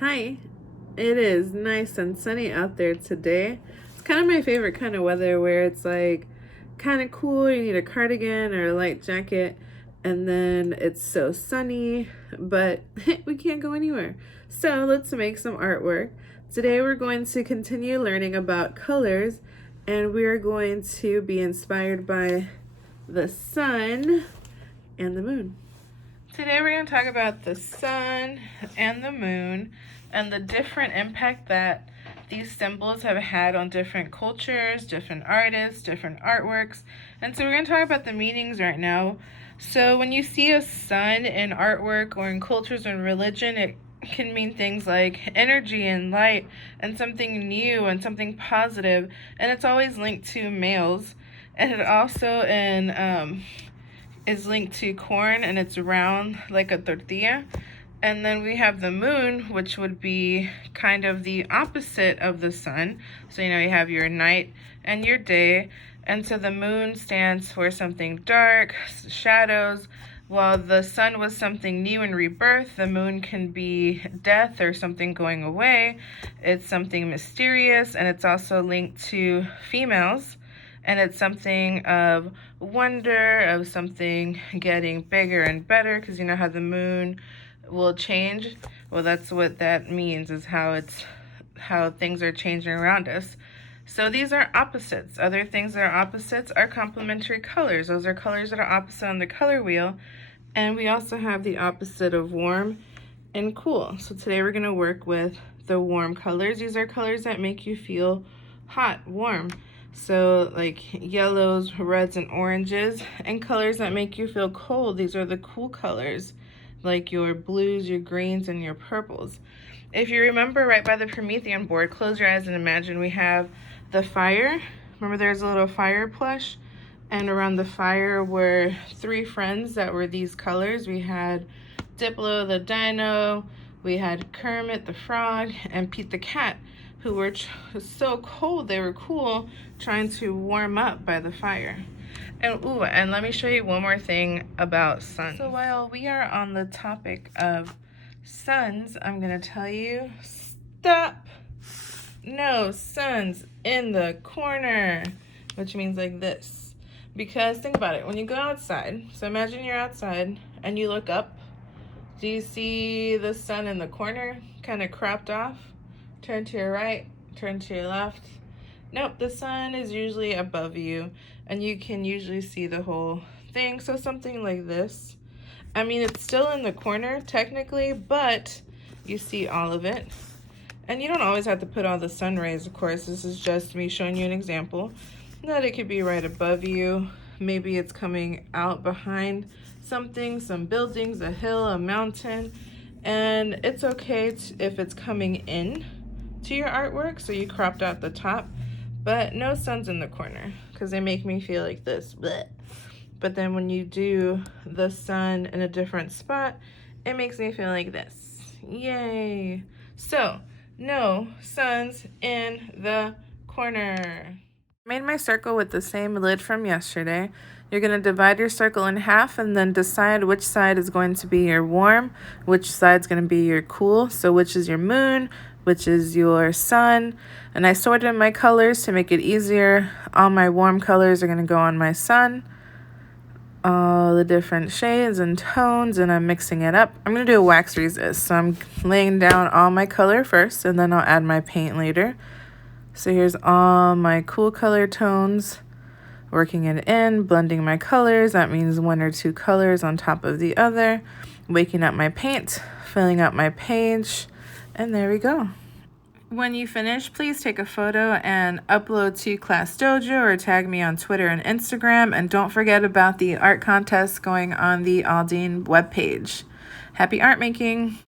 Hi, it is nice and sunny out there today. It's kind of my favorite kind of weather where it's like kind of cool. You need a cardigan or a light jacket, and then it's so sunny, but we can't go anywhere. So let's make some artwork. Today we're going to continue learning about colors, and we're going to be inspired by the sun and the moon. Today we're going to talk about the sun and the moon and the different impact that these symbols have had on different cultures, different artists, different artworks. And so we're going to talk about the meanings right now. So when you see a sun in artwork or in cultures and religion, it can mean things like energy and light and something new and something positive. And it's always linked to males. And it also is linked to corn, and it's round like a tortilla. And then we have the moon, which would be kind of the opposite of the sun. So, you have your night and your day. And so the moon stands for something dark, shadows. While the sun was something new and rebirth, the moon can be death or something going away. It's something mysterious, and it's also linked to females. And it's something of wonder, of something getting bigger and better, because you know how the moon will change. Well, that's what that means, is how things are changing around us. So these are opposites. Other things that are opposites are complementary colors. Those are colors that are opposite on the color wheel. And we also have the opposite of warm and cool. So today we're going to work with the warm colors. These are colors that make you feel hot, warm. So like yellows, reds, and oranges. And colors that make you feel cold, these are the cool colors, like your blues, your greens, and your purples. If you remember right by the Promethean board, close your eyes and imagine we have the fire. Remember there's a little fire plush? And around the fire were 3 friends that were these colors. We had Diplo the dino, we had Kermit the frog, and Pete the cat, who were so cold they were cool, trying to warm up by the fire. And let me show you one more thing about suns. So while we are on the topic of suns, I'm gonna tell you, stop! No suns in the corner, which means like this. Because think about it, when you go outside, so imagine you're outside and you look up, do you see the sun in the corner, kind of cropped off? Turn to your right, turn to your left. Nope, the sun is usually above you, and you can usually see the whole thing. So something like this. I mean, it's still in the corner, technically, but you see all of it. And you don't always have to put all the sun rays, of course. This is just me showing you an example. That it could be right above you. Maybe it's coming out behind something, some buildings, a hill, a mountain. And it's okay if it's coming in to your artwork, so you cropped out the top, but no suns in the corner, because they make me feel like this. Blech. But then when you do the sun in a different spot, it makes me feel like this. Yay! So, no suns in the corner. Made my circle with the same lid from yesterday. You're going to divide your circle in half and then decide which side is going to be your warm, which side is going to be your cool. So which is your moon, which is your sun. And I sorted my colors to make it easier. All my warm colors are going to go on my sun. All the different shades and tones, and I'm mixing it up. I'm going to do a wax resist. So I'm laying down all my color first, and then I'll add my paint later. So here's all my cool color tones, working it in, blending my colors. That means 1 or 2 colors on top of the other, waking up my paint, filling out my page, and there we go. When you finish, please take a photo and upload to Class Dojo or tag me on Twitter and Instagram. And don't forget about the art contest going on the Aldine webpage. Happy art making!